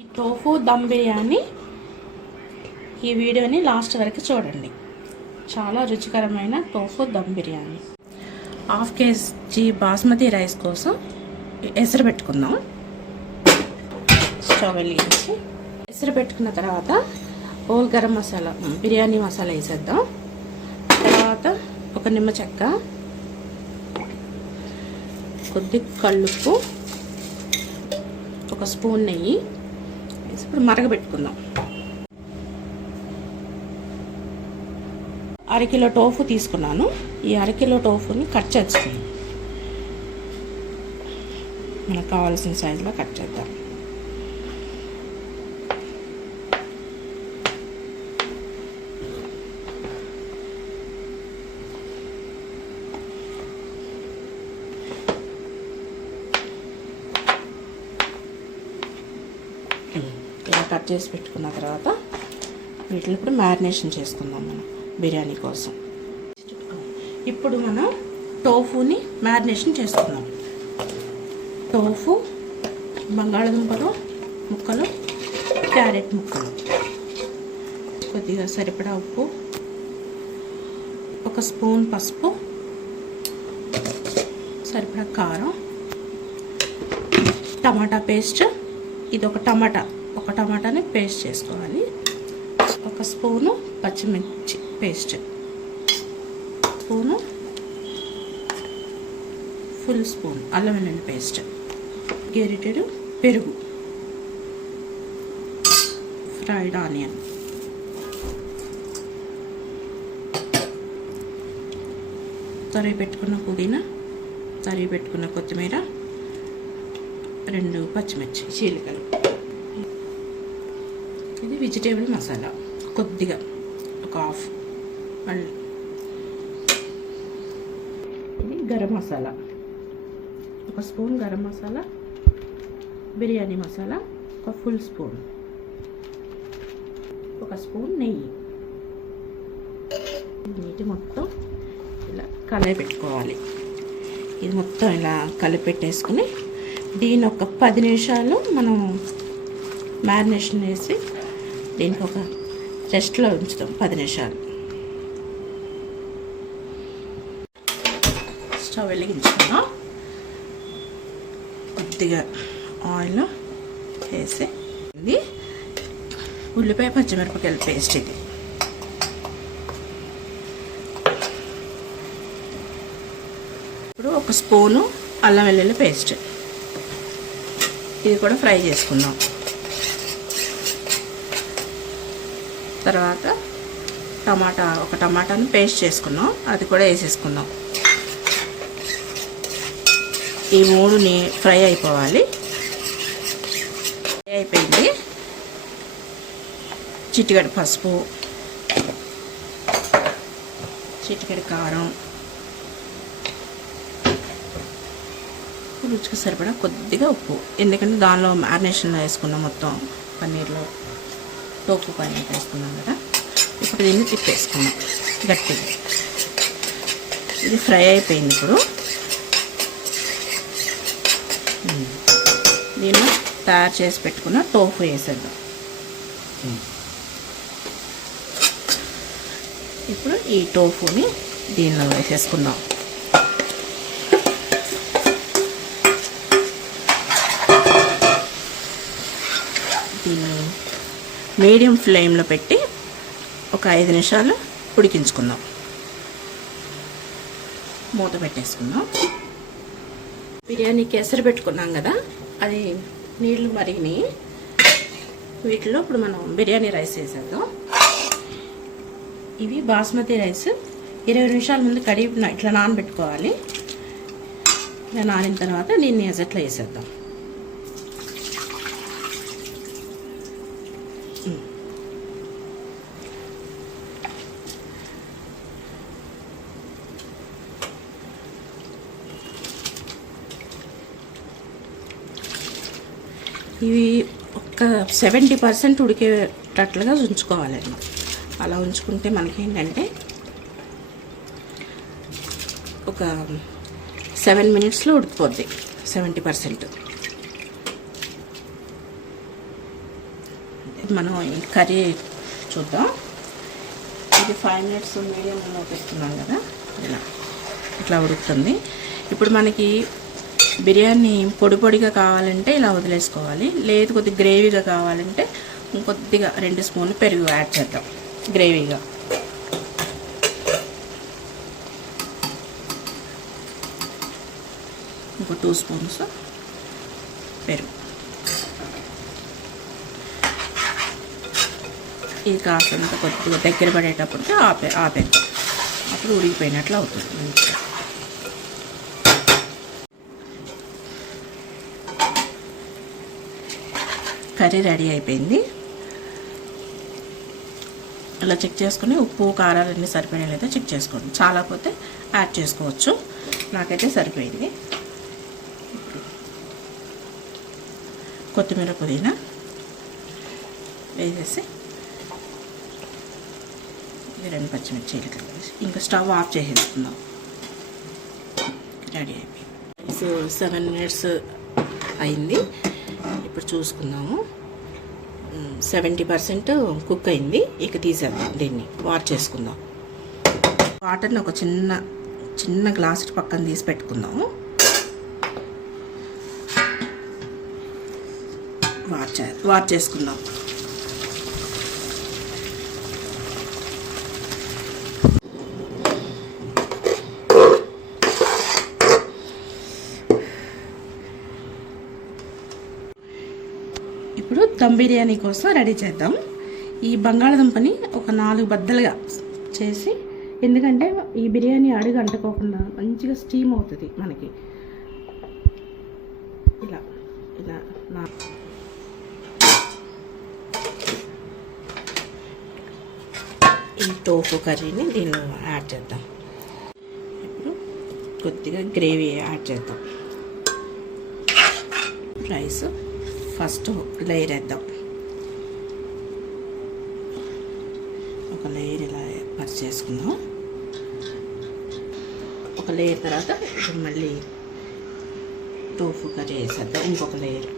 ఈ టోఫు దమ్ బిర్యానీ ఈ వీడియోని లాస్ట్ వరకు చూడండి. చాలా రుచికరమైన tofu dum biryani. 1/2 kg basmati rice కోసం ఎసరు పెట్టుకుందాం. స్టవ్ వెలిగించి ఎసరు పెట్టుకున్న తర్వాత హోల్ గరం మసాలా బిర్యానీ మసాలా వేసేద్దాం. తర్వాత ఒక నిమ్మ చెక్క, కొద్ది కల్లుప్పు, ఒక స్పూన్ నెయ్యి వేసి ఇప్పుడు మరగబెట్టుకుందాం. 1/2 కిలో టోఫు తీసుకున్నాను. ఈ 1/2 కిలో టోఫుని కట్ చేసుకుందాం. మనకు కావాల్సిన సైజులో కట్ చేద్దాం. ఇలా కట్ చేసి పెట్టుకున్న తర్వాత వీటిని ఇప్పుడు మ్యారినేషన్ చేసుకుందాం మనం బిర్యానీ కోసం. ఇప్పుడు మనం టోఫుని మ్యారినేషన్ చేసుకుందాం. టోఫు, బంగాళదుంపలు ముక్కలు, క్యారెట్ ముక్కలు, కొద్దిగా సరిపడా ఉప్పు, ఒక స్పూన్ పసుపు, సరిపడా కారం, టమాటా పేస్ట్. ఇది ఒక టమాటాని పేస్ట్ చేసుకోవాలి. ఒక స్పూను పచ్చిమిర్చి పేస్ట్, ఫుల్ స్పూన్ అల్లం వెల్లుల్లి పేస్ట్, గెరిటెడు పెరుగు, ఫ్రైడ్ ఆనియన్, తరిగి పెట్టుకున్న పుదీనా, తరిగి పెట్టుకున్న కొత్తిమీర, 2 పచ్చిమిర్చి చీలికలు. ఇది వెజిటేబుల్ మసాలా కొద్దిగా, ఒక 1/2. మళ్ళీ ఇది గరం మసాలా, ఒక స్పూన్ గరం మసాలా, బిర్యానీ మసాలా ఒక ఫుల్ స్పూన్, ఒక స్పూన్ నెయ్యి. నీటి మొత్తం ఇలా కలిపి పెట్టుకోవాలి. ఇది మొత్తం ఇలా కలిపి పెట్టేసుకుని దీని ఒక 10 నిమిషాలు మనం మ్యారినేషన్ వేసి దీనికి ఒక రెస్ట్లో ఉంచుతాం 10 నిమిషాలు. స్టవ్ వెలిగించుకున్నాం. కొద్దిగా ఆయిల్ వేసి ఇది ఉల్లిపాయ పచ్చిమిరపకాయల పేస్ట్. ఇది ఇప్పుడు ఒక స్పూను అల్లం వెల్లుల్లి పేస్ట్. ఇది కూడా ఫ్రై చేసుకుందాం. తర్వాత ఒక టమాటాను పేస్ట్ చేసుకున్నాం, అది కూడా వేసేసుకుందాం. ఈ 3 ఫ్రై అయిపోవాలి. ఫ్రై అయిపోయింది. చిటికెడు పసుపు, చిటికెడు కారం, రుచికి సరిపడా కొద్దిగా ఉప్పు. ఎందుకంటే దానిలో మ్యారినేషన్లో వేసుకున్నాం, మొత్తం పన్నీర్లో టోఫు పన్నీర్ వేసుకున్నాం కదా. ఇప్పుడు దీన్ని తిప్పేసుకున్నాం గట్టిగా. ఇది ఫ్రై అయిపోయింది. ఇప్పుడు దీన్ని తయారు చేసి పెట్టుకున్న టోఫు వేసేద్దాం. ఇప్పుడు ఈ టోఫుని దీనిలో వేసేసుకుందాం. దీన్ని మీడియం ఫ్లేమ్లో పెట్టి ఒక 5 నిమిషాలు ఉడికించుకుందాం. మూత పెట్టేసుకుందాం. బిర్యానీకి ఎసరు పెట్టుకున్నాం కదా, అది నీళ్లు మరిగినాయి. వీటిలో ఇప్పుడు మనం బిర్యానీ రైస్ వేసేద్దాం. ఇవి బాస్మతి రైస్ 20 నిమిషాల ముందు కడిగి ఇట్లా నానబెట్టుకోవాలి. ఇలా నానిన తర్వాత దీన్ని ఎసట్లో వేసేద్దాం. ఇవి ఒక 70% ఉడికేటట్లుగా ఉంచుకోవాలన్నమాట. అలా ఉంచుకుంటే మనకేంటంటే ఒక 7 మినిట్స్లో ఉడికిపోద్ది 70%. మనం ఈ కర్రీ చూద్దాం. ఇది 5 మినిట్స్ మీడియంలో పెట్టుకున్నాం కదా, ఇట్లా ఉడుకుతుంది. ఇప్పుడు మనకి బిర్యానీ పొడి పొడిగా కావాలంటే ఇలా వదిలేసుకోవాలి, లేదు కొద్దిగా గ్రేవీగా కావాలంటే ఇంకొద్దిగా 2 స్పూన్లు పెరుగు యాడ్ చేద్దాం గ్రేవీగా. ఇంకో 2 స్పూన్స్ పెరుగు. ఇది కాస్తంత కొద్దిగా దగ్గర పడేటప్పటికి ఆపేద్దాం, అప్పుడు ఉడికిపోయినట్లు అవుతుంది మంచిగా. కర్రీ రెడీ అయిపోయింది. అలా చెక్ చేసుకుని ఉప్పు కారాలు అన్నీ సరిపోయినా లేదా చెక్ చేసుకోండి, చాలా పోతే యాడ్ చేసుకోవచ్చు. నాకైతే సరిపోయింది. కొత్తిమీర పుదీనా వేసేసి 2 పచ్చిమిర్చి వేసి ఇంకా స్టవ్ ఆఫ్ చేసేసుకుందాం. రెడీ అయిపోయింది. 7 మినిట్స్ అయింది. ఇప్పుడు చూసుకుందాము. 70% కుక్ అయింది. ఇక తీసేద్దాం, దీన్ని వాష్ చేసుకుందాం. వాటర్ని ఒక చిన్న గ్లాస్ పక్కన తీసి పెట్టుకుందాము. వాష్ చేసుకుందాం. ఇప్పుడు దమ్ బిర్యానీ కోసం రెడీ చేద్దాం. ఈ బంగాళదుంపని ఒక 4 బద్దలుగా చేసి, ఎందుకంటే ఈ బిర్యానీ అడుగు అంటుకోకుండా మంచిగా స్టీమ్ అవుతుంది మనకి. ఇలా ఈ టోఫు కర్రీని దీనిలో యాడ్ చేద్దాం. ఇప్పుడు కొద్దిగా గ్రేవీ యాడ్ చేద్దాం. రైస్ ఫస్ట్ లేయర్ వేద్దాం. ఒక లేయర్ ఇలా పరిచేసుకుందాం. ఒక లేయర్ తర్వాత ఇప్పుడు మళ్ళీ టోఫు కర్రీ వేసేద్దాం, ఇంకొక లేయర్.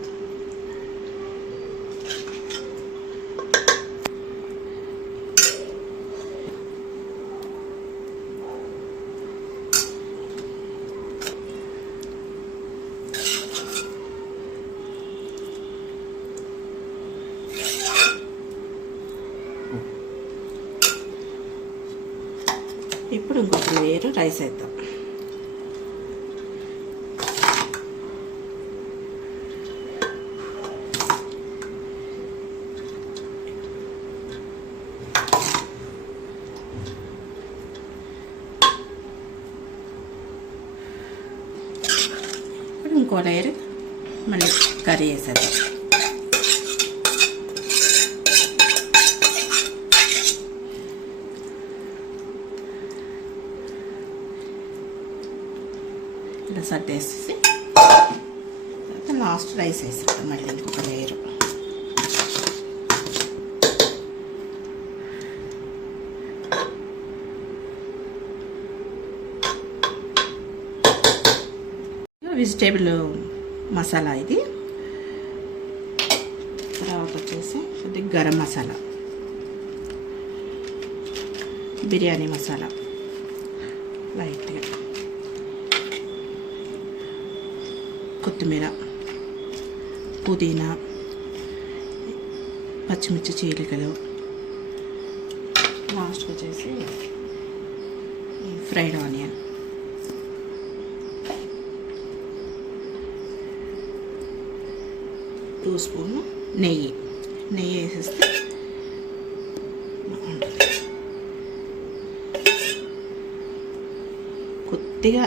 ఇప్పుడు ఇంకొక లేయర్ రైస్ వేద్దాం. ఇప్పుడు ఇంకో లేయర్ మళ్ళీ కర్రీ వేసేద్దాం. ఇలా సర్దేసేసి తర్వాత లాస్ట్ రైస్ వేసేద్దాం. మళ్ళీ ఇంకొక లేయర్. వెజిటేబుల్ మసాలా ఇది. తర్వాత వచ్చేసి కొద్దిగా గరం మసాలా, బిర్యానీ మసాలా లైట్గా, కొత్తిమీర, పుదీనా, పచ్చిమిర్చి చీలికలు, లాస్ట్కి వచ్చేసి ఫ్రైడ్ ఆనియన్. టూ స్పూన్ నెయ్యి వేసేస్తే కొద్దిగా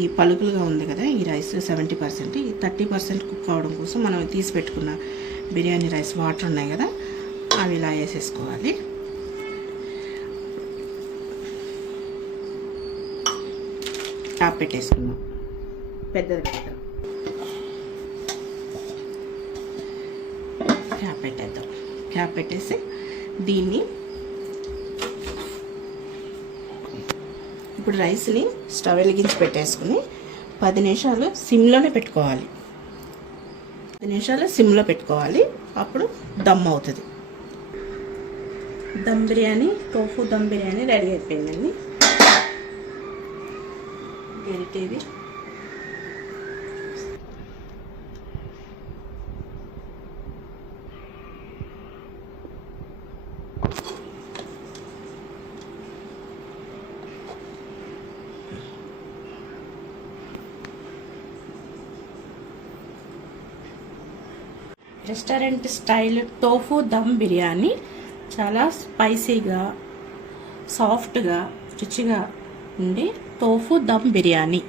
ఈ పలుకులుగా ఉంది కదా ఈ రైస్ 70%, ఈ 30% కుక్ అవడం కోసం మనం తీసి పెట్టుకున్న బిర్యానీ రైస్ వాటర్ ఉన్నాయి కదా, అవి ఇలా వేసేసుకోవాలి. టాప్ పెట్టేసుకుందాం. పెద్దది పెట్టాం, క్యాప్ పెట్టేద్దాం. క్యాప్ పెట్టేసి దీన్ని ఇప్పుడు రైస్ని స్టవ్ వెలిగించి పెట్టేసుకుని 10 నిమిషాలు సిమ్లోనే పెట్టుకోవాలి. 10 నిమిషాలు సిమ్లో పెట్టుకోవాలి, అప్పుడు దమ్ అవుతుంది. దమ్ బిర్యానీ, టోఫు దమ్ బిర్యానీ రెడీ అయిపోయిందండి. గరిటేది restaurant style tofu dum biryani చాలా స్పైసీగా, సాఫ్ట్గా, రుచిగా ఉండి టోఫు దమ్ బిర్యానీ.